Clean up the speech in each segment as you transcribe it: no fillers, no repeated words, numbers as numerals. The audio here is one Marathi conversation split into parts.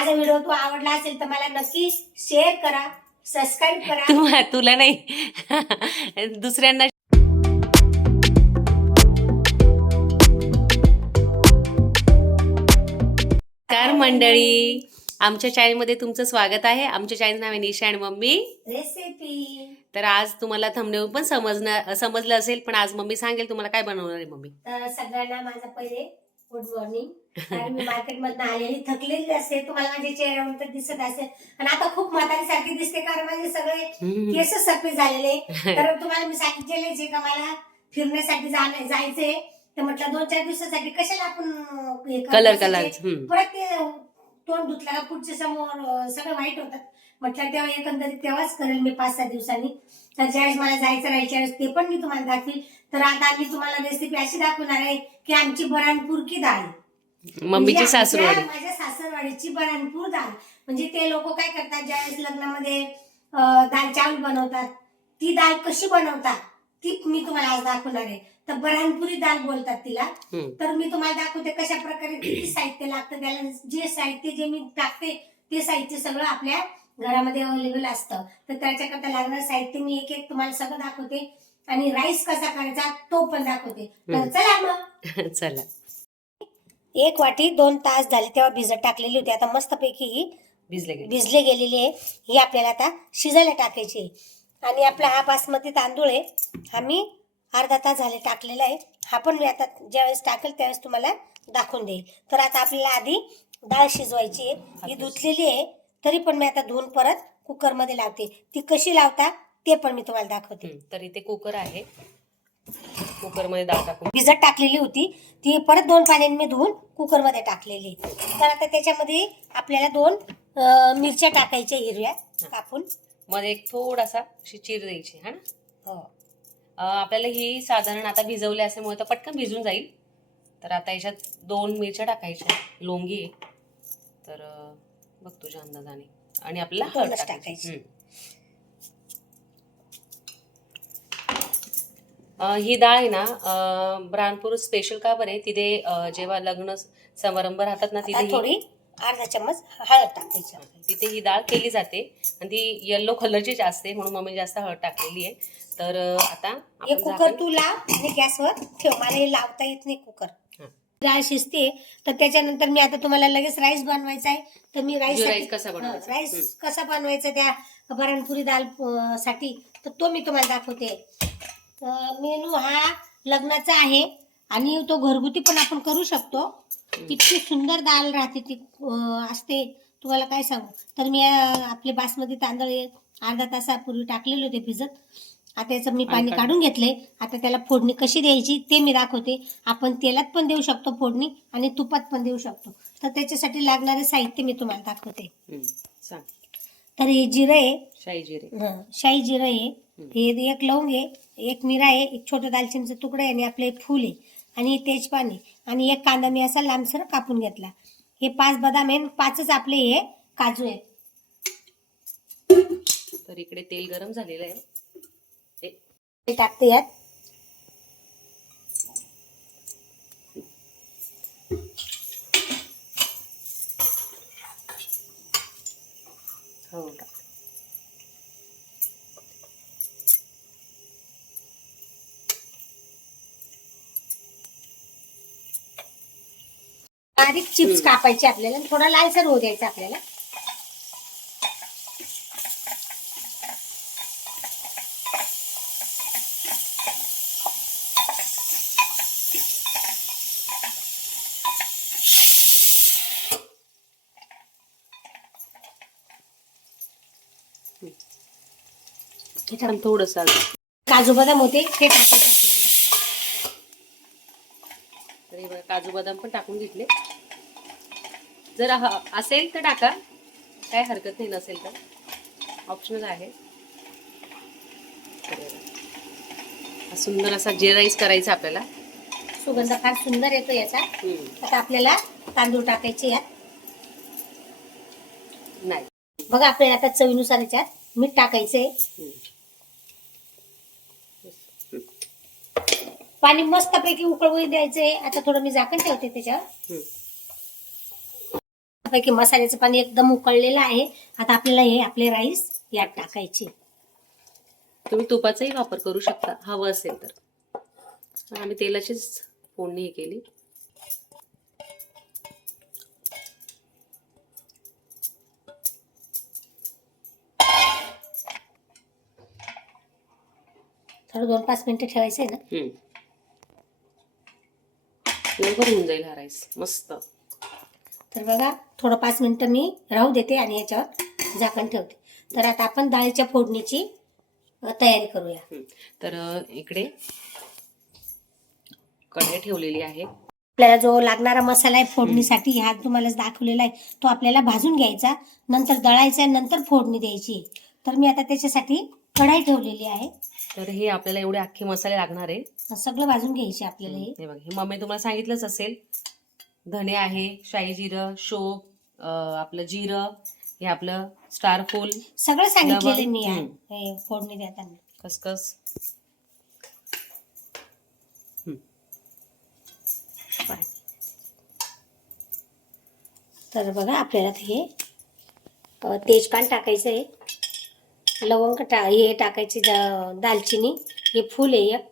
माझा व्हिडिओ तू आवडला असेल तर मला नक्की शेअर करा, सबस्क्राईब करा. तुला नाही दुसऱ्यांना. नमस्कार मंडळी, आमच्या चॅनलमध्ये तुमचं स्वागत आहे. आमच्या चॅनल नाव आहे निशा आणि मम्मी रेसिपी. तर आज तुम्हाला थंबनेल पण समजलं असेल, पण आज मम्मी सांगेल तुम्हाला काय बनवणार आहे मम्मी. तर सगळ्यांना माझा पहिले गुड मॉर्निंग. कारण मी मार्केटमधून आलेली थकलेली असते, तुम्हाला माझ्या चेहऱ्यावर तर दिसत असेल. आणि आता खूप म्हातारीसारखी दिसते कारण माझे सगळे केस सफेद झालेले. तर तुम्हाला मी सांगितलेलेच आहे का मला फिरण्यासाठी जायचंय. तर म्हटलं 2-4 दिवसासाठी कशाला आपण कलर परत ते तोंड धुतला का पुढचे समोर सगळं वाईट होतात. म्हटलं तेव्हा एकंदरीत तेव्हाच करेल मी 5-6 दिवसांनी. तर ज्यावेळेस मला जायचं राहायच्या वेळेस ते पण मी तुम्हाला दाखवील. तर आता मी तुम्हाला रेसिपी अशी दाखवणार आहे की आमची बऱ्हाणपूरकी डाळ, मम्मीची सासूरवाडी, माझ्या सासरवाडीची बऱ्हाणपूर डाळ. म्हणजे ते लोक काय करतात, ज्यावेळेस लग्नामध्ये दाल चावल बनवतात, ती डाळ कशी बनवतात ती मी तुम्हाला आज दाखवणार आहे. तर बऱ्हाणपुरी डाळ बोलतात तिला. तर मी तुम्हाला दाखवते कशा प्रकारे किती साहित्य लागतं त्याला. जे साहित्य जे मी टाकते ते साहित्य सगळं आपल्या घरामध्ये अवेलेबल असतं. तर त्याच्याकरता लागणारं साहित्य मी एक एक तुम्हाला सगळं दाखवते आणि राईस कसा करायचा तो पण दाखवते. तर चला मग. चला. 1 वाटी 2 तास झाले तेव्हा भिजत टाकलेली होती. आता मस्तपैकी ही भिजले गेलेली आहे. ही आपल्याला आता शिजायला टाकायची आहे. आणि आपला हा बासमती तांदूळ आहे, हा मी अर्धा तास झाले टाकलेला आहे. हा पण मी आता ज्यावेळेस टाकेल त्यावेळेस तुम्हाला दाखवून देईल. तर आता आपल्याला आधी डाळ शिजवायची आहे. ही धुतलेली आहे तरी पण मी आता धुवून परत कुकरमध्ये लावते. ती कशी लावता ते पण मी तुम्हाला दाखवते. तर इथे कुकर आहे, कुकरमध्ये डाळ टाकून भिजत टाकलेली होती, ती परत 2 पाण्याने मी धुवून कुकरमध्ये टाकलेली. तर आता त्याच्यामध्ये आपल्याला 2 मिरच्या टाकायच्या हिरव्या कापून. मध्ये एक थोडासा अशी चीर द्यायची है ना. आपल्याला ही साधारण आता भिजवली असल्यामुळे तर पटकन भिजून जाईल. तर आता याच्यात 2 मिरच्या टाकायच्या, लोंगी आहे तर बघ तुझ्या अंदाजाने. आणि आपल्याला हळद टाकायची. ही डाळ आहे ना बऱ्हाणपूर स्पेशल का बरे, तिथे जेव्हा लग्न समारंभ राहतात ना तिथे थोडी अर्धा चम्मच हळद टाकायची. तिथे ही डाळ केली जाते आणि ती येल्लो कलरची असते म्हणून मम्मी जास्त हळद टाकलेली आहे. तर आता हे कुकर तू लाव आणि गॅसवर ठेव, मला हे लावता येत नाही कुकर. डाळ शिजते तर त्याच्यानंतर मी आता तुम्हाला लगेच राईस बनवायचा आहे. तर मी राईस कसा बनवायचा त्या बऱ्हाणपुरी डाळ साठी तर तो मी तुम्हाला दाखवते. मेनू हा लग्नाचा आहे आणि तो घरगुती पण आपण करू शकतो. इतकी सुंदर डाळ राहते ती असते, तुम्हाला काय सांगू. तर मी आपले बासमती तांदूळ अर्धा तासापूर्वी टाकलेले होते भिजत. आता त्याचं मी पाणी काढून घेतलंय. आता त्याला फोडणी कशी द्यायची ते मी दाखवते. आपण तेलात पण देऊ शकतो फोडणी आणि तुपात पण देऊ शकतो. तर त्याच्यासाठी लागणारे साहित्य मी तुम्हाला दाखवते. तर हे जिरं आहे, शाही जिरं आहे, हे 1 लवंग आहे, 1 मिरा आहे, 1 छोटा दालचिनीचा तुकडा आहे आणि आपलं 1 फूल आहे आणि तेजपान आहे आणि 1 कांदा मी असा लांबसर कापून घेतला. हे 5 बदाम आहे, 5च आपले हे काजू आहेत. तर इकडे तेल गरम झालेलं आहे, ते टाकते यात. हो बारीक चिप्स कापायचे आपल्याला, थोडा लालसर होऊ द्यायचा आपल्याला. थोडस काजू बदाम होते ते टाकायचे. तर काजू बदाम पण टाकून घेतले. जर असेल तर टाका, काय हरकत नाही, नसेल तर ऑप्शनल आहे. सुंदर असा जिरा राईस करायचा आपल्याला. सुगंध फार सुंदर येतो याचा. आता आपल्याला तांदूळ टाकायचे यात. नाही बघा, आपल्याला आता चवीनुसार याच्यात मीठ टाकायचंय. पाणी मस्तपैकी उकळवू द्यायचंय. आता थोडं मी झाकण ठेवते त्याच्यावर. मस्तपैकी मसाल्याचं पाणी एकदम उकळलेलं आहे. आता आपल्याला हे आपले राईस यात टाकायचे. तुम्ही तुपाचाही वापर करू शकता हवं असेल तर, पण आम्ही तेलाचीच फोडणी केली. थोडं 2-5 मिनिटं ठेवायचं आहे ना. लवकर होऊन जाईल हा राईस मस्त. तर बघा थोडं 5 मिनिटं मी राहू देते आणि याच्यावर झाकण ठेवते. तर आता आपण डाळीच्या फोडणीची तयारी करूया. तर इकडे कढई ठेवलेली आहे. आपल्याला जो लागणारा मसाला आहे फोडणीसाठी हा तुम्हाला दाखवलेला आहे, तो आपल्याला भाजून घ्यायचा, नंतर दळायचा, नंतर फोडणी द्यायची. तर मी आता त्याच्यासाठी कढई ठेवलेली आहे. तर हे आपल्याला एवढे अख्खे मसाले लागणार आहे. सगळं भाजून घ्यायचे आपल्याला. हे बघा, हे मम्मी तुम्हाला सांगितलंच असेल. धणे आहे, शाही जिरं, शोप, आपलं जिरं, हे आपलं स्टार फूल, सगळं सांगितलेलं मी हे फोडणी देताना. खसखस. तर बघा आपल्याला हे तेजपान टाकायचं आहे, लवंग हे टाकायची, दालचिनी, हे फूल आहे एक,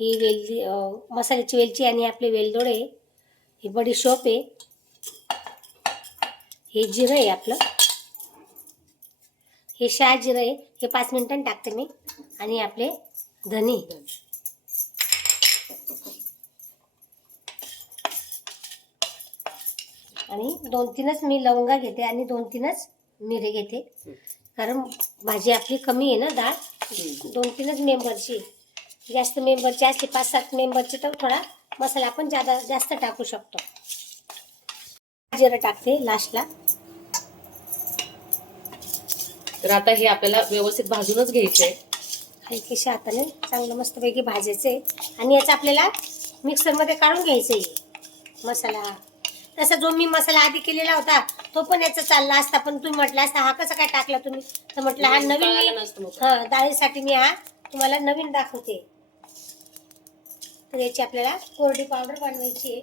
ही वेलची, मसाल्याची वेलची आणि आपले वेलदोडे, ही बडीशोप आहे, हे जिरं आहे आपलं, हे शाह जिरं आहे, हे 5 मिनिटांनी टाकते मी, आणि आपले धने, आणि 2-3च मी लवंगा घेते आणि 2-3च मिरे घेते, कारण भाजी आपली कमी आहे ना, डाळ 2-3च मेंबरची. जास्त मेंबरची असली 5-7 मेंबरची तर थोडा मसाला आपण जास्त टाकू शकतो. जिरं टाकते लास्टला. तर आता हे आपल्याला व्यवस्थित भाजूनच घ्यायचंय. हलकीशा हाताने चांगलं मस्तपैकी भाजायचंय, आणि याचा आपल्याला मिक्सरमध्ये काढून घ्यायचंय मसाला. तसा जो मी मसाला आधी केलेला होता तो पण याचा चालला असता, पण तुम्ही म्हटलं असता हा कसा काय टाकला तुम्ही, तर म्हटलं हा नवीन डाळीसाठी मी हा तुम्हाला नवीन दाखवते. तर याची आपल्याला कोरडी पावडर बनवायची आहे.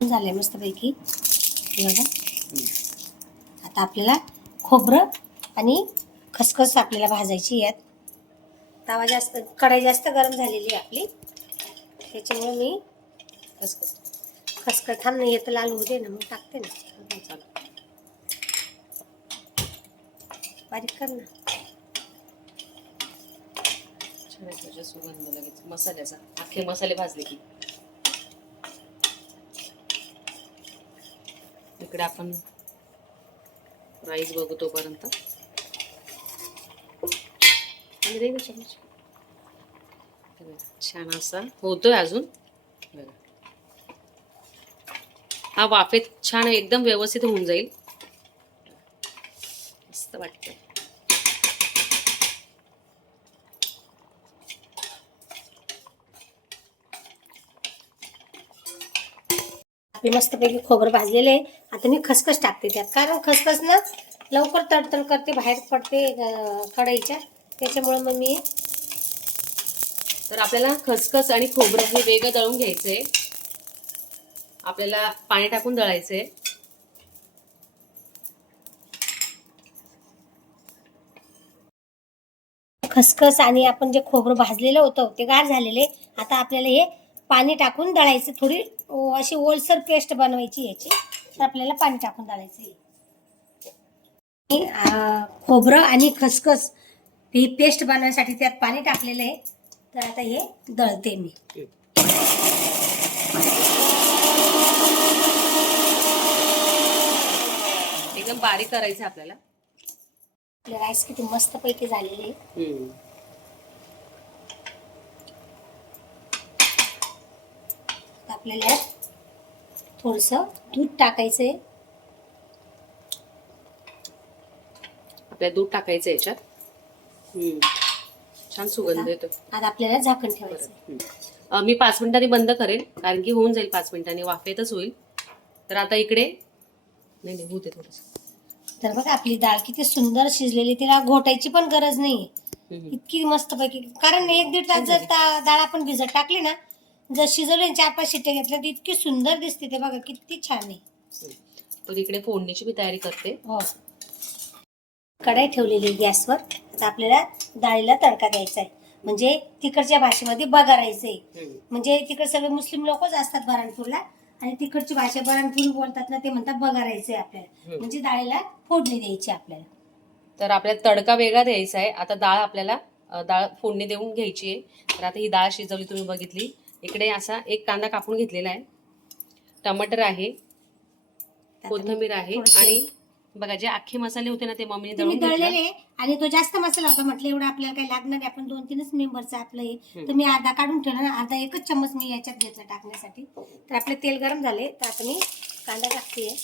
झालंय मस्तपैकी बघा. आता आपल्याला खोबरं आणि खसखस आपल्याला भाजायची. यात तवा जास्त, कढई जास्त गरम झालेली आहे आपली, त्याच्यामुळे मी खसखस थांब नाही येतं, लाल होऊ दे ना, मग टाकते ना. बारीक कर ना. सुगंध लगेच मसाल्याचा, अख्खे मसाले भाजले की. इकडे आपण राईस बघू तोपर्यंत. छान असा होतोय अजून. हा वाफेत छान एकदम व्यवस्थित होऊन जाईल, मस्त वाटतं. आपली मस्तपैकी खोबरं भाजलेलं आहे. आता मी खसखस टाकते त्यात, कारण खसखस ना लवकर तडतड करते, बाहेर पडते कढईच्या, त्याच्यामुळे मग मी. तर आपल्याला खसखस आणि खोबरं हे वेगळं दळून घ्यायचंय. आपल्याला पाणी टाकून दळायचंय. खसखस आणि आपण जे खोबरं भाजलेलं होतं ते गार झालेले. आता आपल्याला हे पाणी टाकून दळायचं, थोडी अशी ओलसर पेस्ट बनवायची याची. तर आपल्याला पाणी टाकून दळायचं. खोबरं आणि खसखस ही पेस्ट बनवण्यासाठी त्यात पाणी टाकलेलं आहे. तर आता हे दळते मी. एकदम बारीक करायचं आपल्याला. आपले राईस किती मस्त पैकी झालेले. आपल्याला थोडस दूध टाकायचंय. आपल्याला दूध टाकायचं याच्यात. छान सुगंध येतो. आता आपल्याला झाकण ठेवायचं. मी 5 मिनिटांनी बंद करेल, कारण की होऊन जाईल 5 मिनिटांनी, वाफेतच होईल. तर आता इकडे नाही नाही होते थोडस. तर बघा आपली डाळ किती सुंदर शिजलेली, तिला घोटायची पण गरज नाहीये, इतकी मस्त पैकी. कारण 1-1.5 तास जर डाळ आपण भिजत टाकली ना, जर शिजवली 4-5 शिट्ट्या घेतल्या तर इतकी सुंदर दिसते. ते बघा किती छान आहे. तर इकडे फोडणीची मी तयारी करते. हो, कढई ठेवलेली गॅसवर. तर आपल्याला डाळीला तडका द्यायचा आहे, म्हणजे तिकडच्या भाषेमध्ये बघारायचंय. म्हणजे तिकडे सगळे मुस्लिम लोकच असतात बऱ्हाणपूरला, आणि तिकडची भाषा बऱ्हाणपूर बोलतात ना, ते म्हणतात बघारायचंय आपल्याला, म्हणजे डाळीला फोडणी द्यायची आपल्याला. तर आपल्याला तडका वेगळा द्यायचा आहे. आता डाळ फोडणी देऊन घ्यायची आहे. तर आता ही डाळ शिजवली तुम्ही बघितली. इकडे असा एक कांदा कापून घेतलेला आहे, टमाटर आहे, कोथिंबीर आहे, आणि बघा जे अख्खे मसाले होते ना ते मम्मीने दळून दळलेले. आणि तो जास्त मसाला होता, म्हटलं एवढा आपल्याला काही लागणार नाही, आपण 2-3च मेंबरचं आपलं हे. तर मी अर्धा काढून ठेवला ना, अर्धा एकच चम्मच मी याच्यात घेतला टाकण्यासाठी. तर आपले तेल गरम झाले, तर आता मी कांदा टाकते.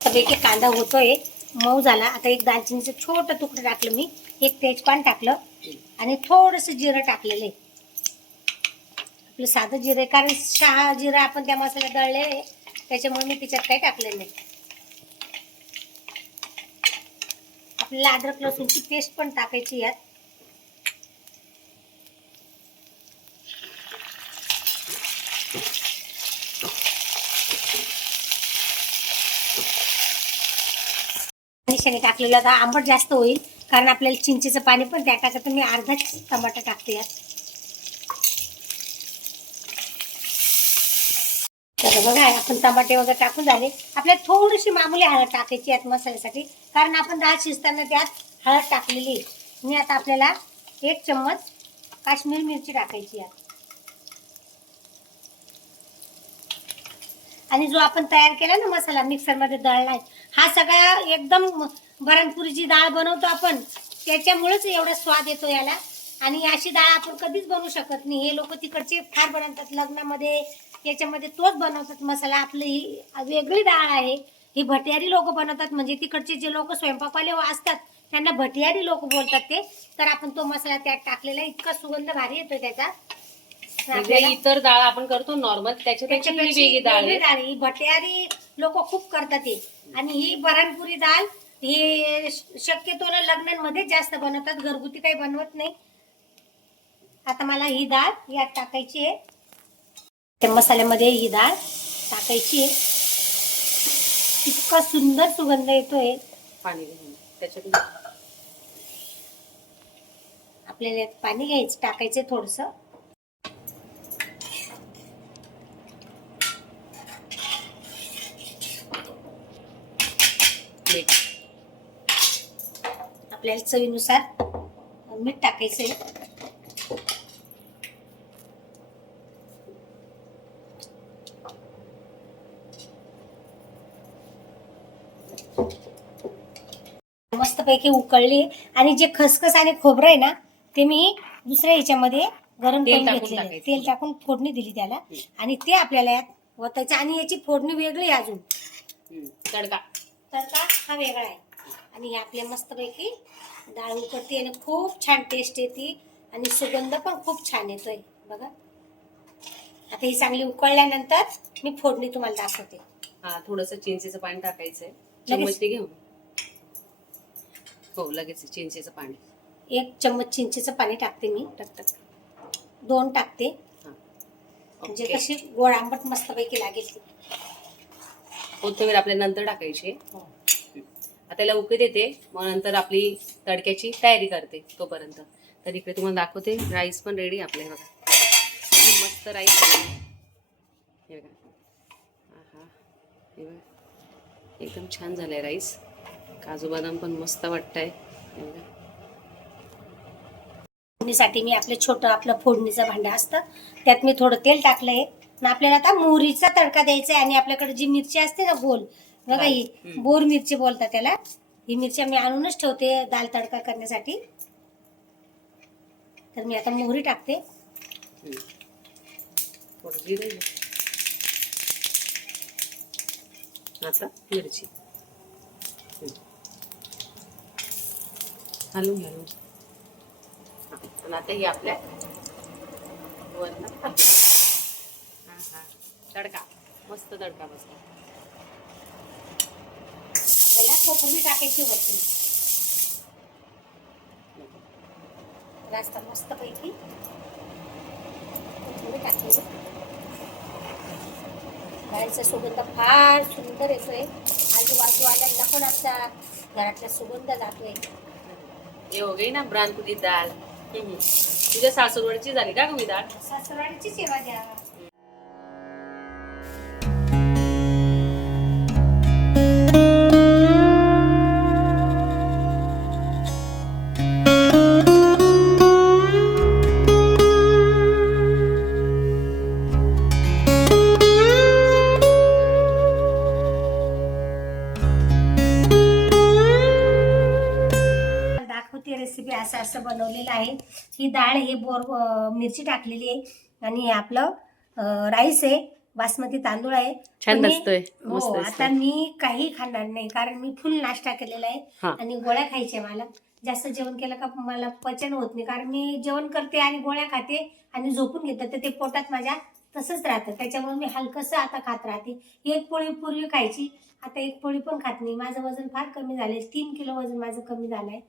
एक कांदा होतोय, मऊ झाला. आता एक दालचिनीचं छोटं तुकडं टाकलं मी, एक तेजपान टाकलं, आणि थोडंसं जिरं टाकलेलं आहे. आपलं साधं जिरं, कारण 6 जिरं आपण त्या मसाल्यात दळले, त्याच्यामुळे मी त्याच्यात काही टाकलं नाही. आपल्याला अद्रक लसूणची पेस्ट पण टाकायची यात. टाकलेलं आता आंबट जास्त होईल, कारण आपल्याला चिंचेचं पाणी पण त्या टाकायचं. मी अर्धाच टमाटर टाकते यात. तर बघा आपण टमाटे वगैरे टाकून झाले. आपल्याला थोडीशी मामूली हळद टाकायची यात मसाल्यासाठी, कारण आपण डाळ शिजताना त्यात हळद टाकलेली. मी आता आपल्याला 1 चम्मच काश्मीरी मिरची टाकायची यात. आणि जो आपण तयार केला ना मसाला मिक्सरमध्ये दळलाय, हा सगळा एकदम बऱ्हाणपुरीची डाळ बनवतो आपण, त्याच्यामुळेच एवढा स्वाद येतो याला. आणि अशी डाळ आपण कधीच बनवू शकत नाही. हे लोक तिकडचे फार बनवतात लग्नामध्ये, याच्यामध्ये तोच बनवतात मसाला. आपली ही वेगळी डाळ आहे, ही भटियारी लोक बनवतात. म्हणजे तिकडचे जे लोक स्वयंपाकवाले असतात त्यांना भटियारी लोक बोलतात ते. तर आपण तो मसाला त्यात टाकलेला, इतका सुगंध भारी येतो त्याचा. इतर डाळ आपण करतो नॉर्मल, त्याच्यापेक्षा वेगळी डाळ आहे. ही भटियारी लोक खूप करतात ही. आणि ही बऱ्हाणपुरी डाळ ही शक्यतो लग्नांमध्ये जास्त बनवतात, घरगुती काही बनवत नाही. आता मला ही डाळ यात टाकायची आहे. त्या मसाल्यामध्ये ही डाळ टाकायची आहे. इतका सुंदर सुगंध येतोय. पाणी त्याच्यातून आपल्याला पाणी घ्यायचं, टाकायचं थोडस. आपल्याला चवीनुसार मीठ टाकायचंय. मस्तपैकी उकळली. आणि जे खसखस आणि खोबरं आहे ना, ते मी दुसऱ्या ह्याच्यामध्ये गरम करून घेतलेलं, तेल टाकून फोडणी दिली त्याला. आणि ते आपल्याला यात ओतायचं. आणि याची फोडणी वेगळी, अजून तडका हा वेगळा आहे. आणि हे आपल्या मस्तपैकी डाळ उकळते आणि खूप छान टेस्ट येते, आणि सुगंध पण खूप छान येतोय बघा. आता ही चांगली उकळल्यानंतर मी फोडणी तुम्हाला दाखवते. हा, थोडस चिंचेचं पाणी टाकायचंय, चम्मच ते घेऊन. हो, लगेच चिंचेचं पाणी. 1 चम्मच चिंचेचं पाणी टाकते मी. 2 टाकते, म्हणजे कशी गोड आंबट मस्तपैकी लागेल ती. कोथिंबीर आपल्या नंतर टाकायची. आता त्याला उकळी देते, मग नंतर आपली तडक्याची तयारी करते तोपर्यंत. तर इकडे तुम्हाला दाखवते, राईस पण रेडी आपल्या. बघा मस्त राईस. हे बघा, हे बघा एकदम छान झालंय राईस. काजू बदाम पण मस्त वाटतंय. फोडणीसाठी मी आपलं छोटं आपलं फोडणीचं भांडं असतं, त्यात मी थोडं तेल टाकलंय. आपल्याला आता मोहरीचा तडका द्यायचा आहे. आणि आपल्याकडे जी मिरची असते ना गोल, बघा ही बोर मिरची बोलतात त्याला, ही मिरची मी आणूनच ठेवते दाल तडका करण्यासाठी. तर मी आता मोहरी टाकते. आता मिरची. हलवून घ्या. आणि आता ही आपल्या वरण तडका, मस्त तडका बसतो. त्याला कोथिंबीर टाकायची वरती. रास्ता मस्त पैकी कोथिंबीर टाकायची. डाळीचा सुगंध फार सुंदर येतोय. आजूबाजूवाल्यांना पण आमच्या घरातला सुगंध जातोय. ये हो गई ना ब्रांपुरी दाल. तुझ्या सासूरवाडीची झाली का गं डाळ? सासरवाडीची सेवा द्या. रेसिपी असं बनवलेलं आहे. ही डाळ हे मिरची टाकलेली आहे आणि हे आपलं राईस आहे, बासमती तांदूळ आहे. छान असतोय. हो, आता मी काही खाणार नाही कारण मी फुल नाश्ता केलेला आहे आणि गोळ्या खायच्या. मला जास्त जेवण केलं का मला पचन होत नाही कारण मी जेवण करते आणि गोळ्या खाते आणि झोपून घेते, तर ते पोटात माझ्या तसंच राहतं. त्याच्यामुळे मी हलकसं आता खात राहते. एक पोळी पूर्वी खायची, आता एक पोळी पण खात नाही. माझं वजन फार कमी झालंय, 3 किलो वजन माझं कमी झालंय.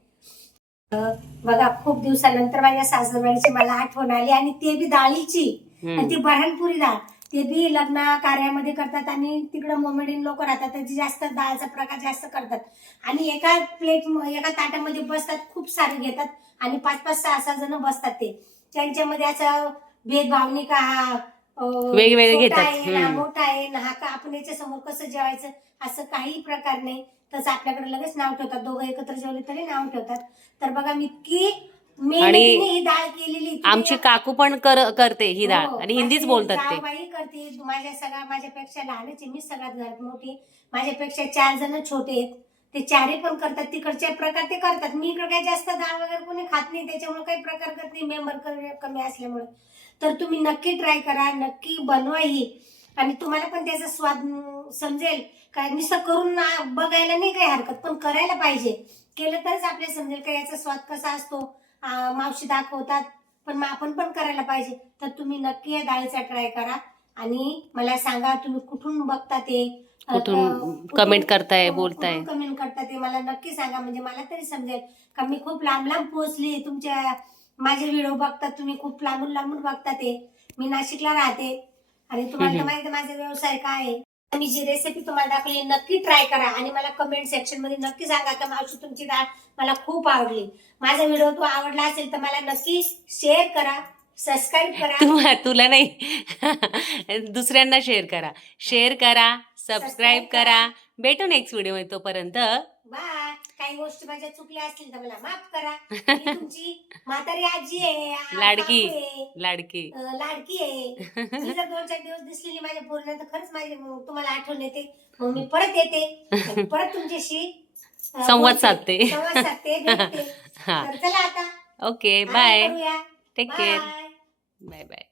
बघा, खूप दिवसानंतर माझ्या सासरवाडीची मला आठवण आली आणि ते बी डाळीची. आणि ती बऱ्हाणपुरी डाळ, ते बी लग्न कार्यामध्ये करतात आणि तिकडं मोमेडियन लोक राहतात, त्याची जास्त डाळचा प्रकार जास्त करतात आणि एका ताटामध्ये बसतात, खूप सारे घेतात आणि 5-5, 6-6 जण बसतात. ते त्यांच्यामध्ये असं भेदभाव नाही का हा वेगवेगळे छोटा घेतात, आहे ना मोठा आहे ना, हा का आपण याच्या समोर कसं जेवायचं, असं काही प्रकार नाही. तसं आपल्याकडे लगेच नाव ठेवतात. दोघं एकत्र जेवले तरी नाव ठेवतात. तर बघा, मी इतकी मेहनतीने ही डाळ केलेली. आमची काकू पण करते ही डाळ आणि हिंदीच बोलतात ते. जावबाई करते. माझ्यापेक्षा लहानच आहे, मी सगळ्यात घरात मोठी. माझ्यापेक्षा 4 जण छोटे आहेत, ते 4ही पण करतात. तिकडचे प्रकार ते करतात. मी इकडे काही जास्त डाळ वगैरे कोणी खात नाही, त्याच्यामुळे काही प्रकार करत नाही, मेंबर कमी असल्यामुळे. तर तुम्ही नक्की ट्राय करा, नक्की बनवा ही, आणि तुम्हाला पण त्याचा स्वाद समजेल. काय नुसतं करून बघायला नाही काही हरकत, पण करायला पाहिजे. केलं तरच आपल्याला समजेल का याचा स्वाद कसा असतो. मावशी दाखवतात, पण मग आपण पण करायला पाहिजे. तर तुम्ही नक्की या डाळीचा ट्राय करा आणि मला सांगा तुम्ही कुठून बघता ते, कुठून कमेंट करताय, बोलताय, कमेंट करता ते मला नक्की सांगा, म्हणजे मला तरी समजेल का मी खूप लांब लांब पोहोचली. तुमच्या माझे व्हिडिओ बघतात तुम्ही, खूप लांबून लांबून बघता ते. मी नाशिकला राहते आणि तुम्हाला तर माहिती माझा व्यवसाय काय आहे. मी जी रेसिपी तुम्हाला दाखवली नक्की ट्राय करा आणि मला कमेंट सेक्शन मध्ये नक्की सांगा का मावशी तुमची डाळ मला खूप आवडली. माझा व्हिडिओ तो आवडला असेल तर मला नक्की शेअर करा, सबस्क्राईब करा. तुला नाही दुसऱ्यांना शेअर करा, सबस्क्राईब करा. भेटू नेक्स्ट व्हिडिओ मध्ये, तोपर्यंत बाय. काही गोष्टी माझ्या चुकल्या असतील तर मला माफ करा. मी तुमची म्हातारी आजी आहे, लाडकी आहे. मी जर 2-4 दिवस दिसलेली माझ्या पूर्ण तर खरंच माझी तुम्हाला आठवण येते. मग मी परत येते, परत तुमच्याशी संवाद साधते. भेटते. तर चला आता ओके, बाय. करूया. Take care. Bye. Bye bye.